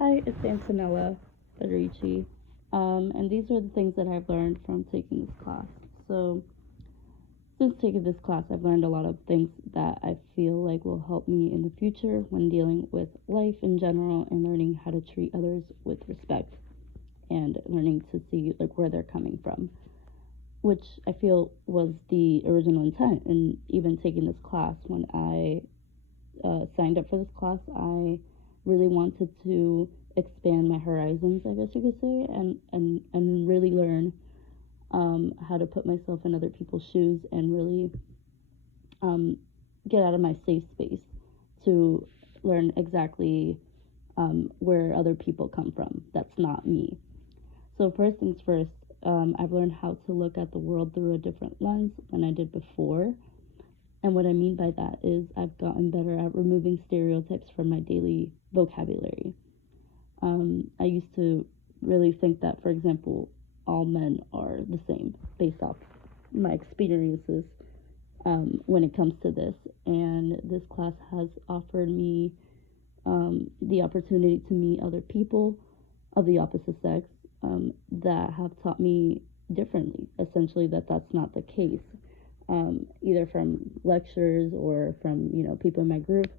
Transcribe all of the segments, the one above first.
Hi, it's Antonella Federici. And these are the things that I've learned from taking this class. So, since taking this class, I've learned a lot of things that I feel like will help me in the future when dealing with life in general and learning how to treat others with respect and learning to see like where they're coming from, which I feel was the original intent in even taking this class. When I signed up for this class, I really wanted to expand my horizons, I guess you could say, and really learn how to put myself in other people's shoes and really um, get out of my safe space to learn exactly where other people come from. That's not me. So, first things first, I've learned how to look at the world through a different lens than I did before. And what I mean by that is I've gotten better at removing stereotypes from my daily vocabulary. I used to really think that, for example, all men are the same based off my experiences when it comes to this. And this class has offered me the opportunity to meet other people of the opposite sex that have taught me differently, essentially, that that's not the case. Either from lectures or from people in my group.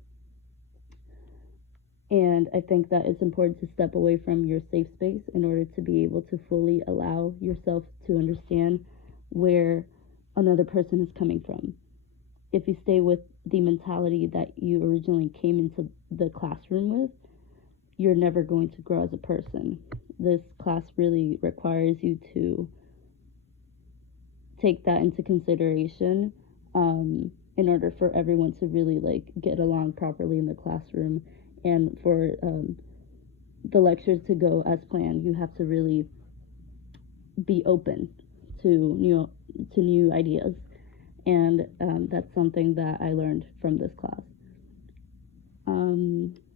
And I think that it's important to step away from your safe space in order to be able to fully allow yourself to understand where another person is coming from. If you stay with the mentality that you originally came into the classroom with, you're never going to grow as a person. This class really requires you to take that into consideration in order for everyone to really like get along properly in the classroom and for the lectures to go as planned. You have to really be open to new ideas, and that's something that I learned from this class.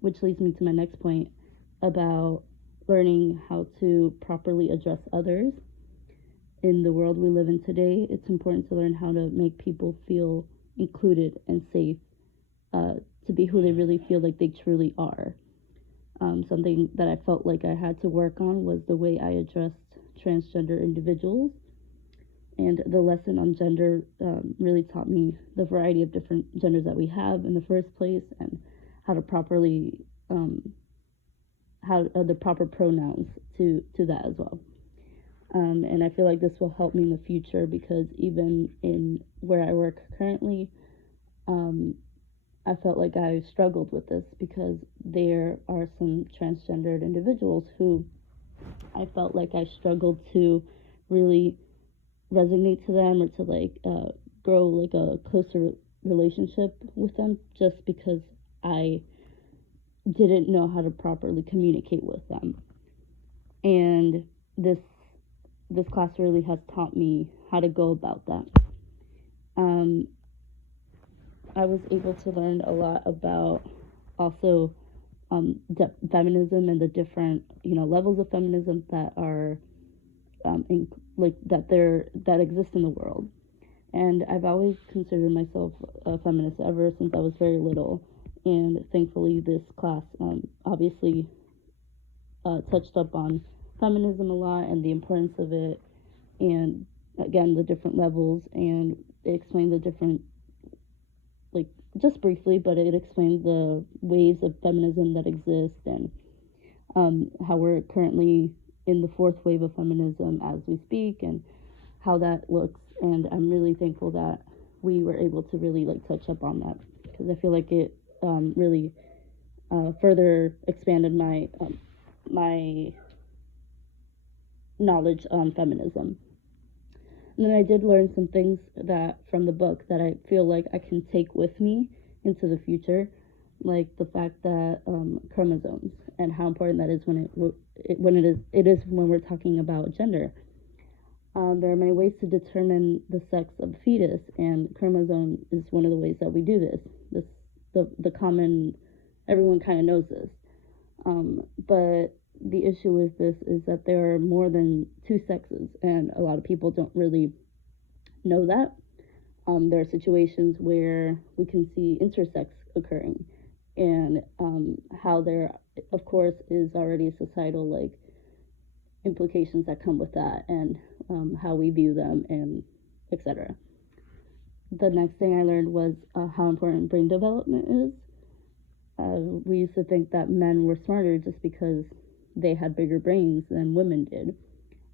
Which leads me to my next point about learning how to properly address others. In the world we live in today, it's important to learn how to make people feel included and safe uh, to be who they really feel like they truly are. Something that I felt like I had to work on was the way I addressed transgender individuals. And the lesson on gender really taught me the variety of different genders that we have in the first place and how to properly, how the proper pronouns to that as well. And I feel like this will help me in the future because even in where I work currently, um, I felt like I struggled with this because there are some transgendered individuals who I felt like I struggled to really resonate to them or to like grow like a closer relationship with them just because I didn't know how to properly communicate with them. And this class really has taught me how to go about that. Um, I was able to learn a lot about also feminism and the different levels of feminism that are like that exist in the world. And I've always considered myself a feminist ever since I was very little. And thankfully, this class obviously touched up on feminism a lot and the importance of it, and again the different levels, and it explained the different like just briefly, but it explained the waves of feminism that exist and how we're currently in the fourth wave of feminism as we speak and how that looks. And I'm really thankful that we were able to really like touch up on that because I feel like it really further expanded my knowledge on feminism. And then I did learn some things that from the book that I feel like I can take with me into the future, like the fact that chromosomes and how important that is when it is when we're talking about gender. There are many ways to determine the sex of the fetus, and chromosome is one of the ways that we do this. This the common everyone kind of knows this, but the issue with this is that there are more than two sexes, and a lot of people don't really know that. There are situations where we can see intersex occurring, and how there of course, is already societal like implications that come with that, and how we view them, and etc. The next thing I learned was how important brain development is. We used to think that men were smarter just because they had bigger brains than women did,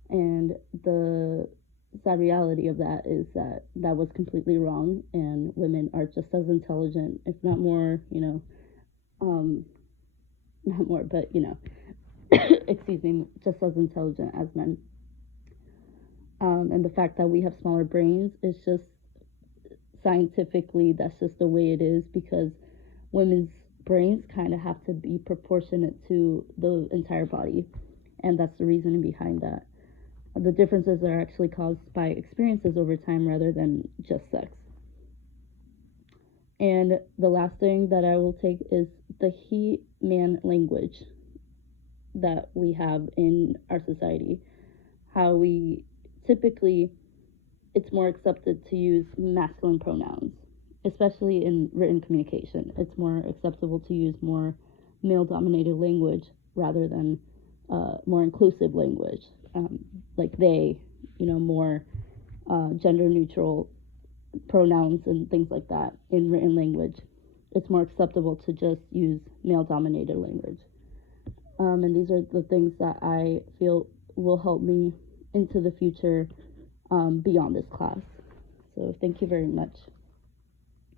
and the sad reality of that is that that was completely wrong, and women are just as intelligent, if not more, um, not more, but excuse me, just as intelligent as men. And the fact that we have smaller brains is just scientifically, that's just the way it is, because women's brains kind of have to be proportionate to the entire body, and that's the reasoning behind that. The differences are actually caused by experiences over time rather than just sex. And the last thing that I will take is the he man language that we have in our society. How we typically, it's more accepted to use masculine pronouns, especially in written communication. It's more acceptable to use more male dominated language rather than more inclusive language, like they, more gender neutral pronouns and things like that in written language. It's more acceptable to just use male dominated language. And these are the things that I feel will help me into the future, beyond this class. So thank you very much.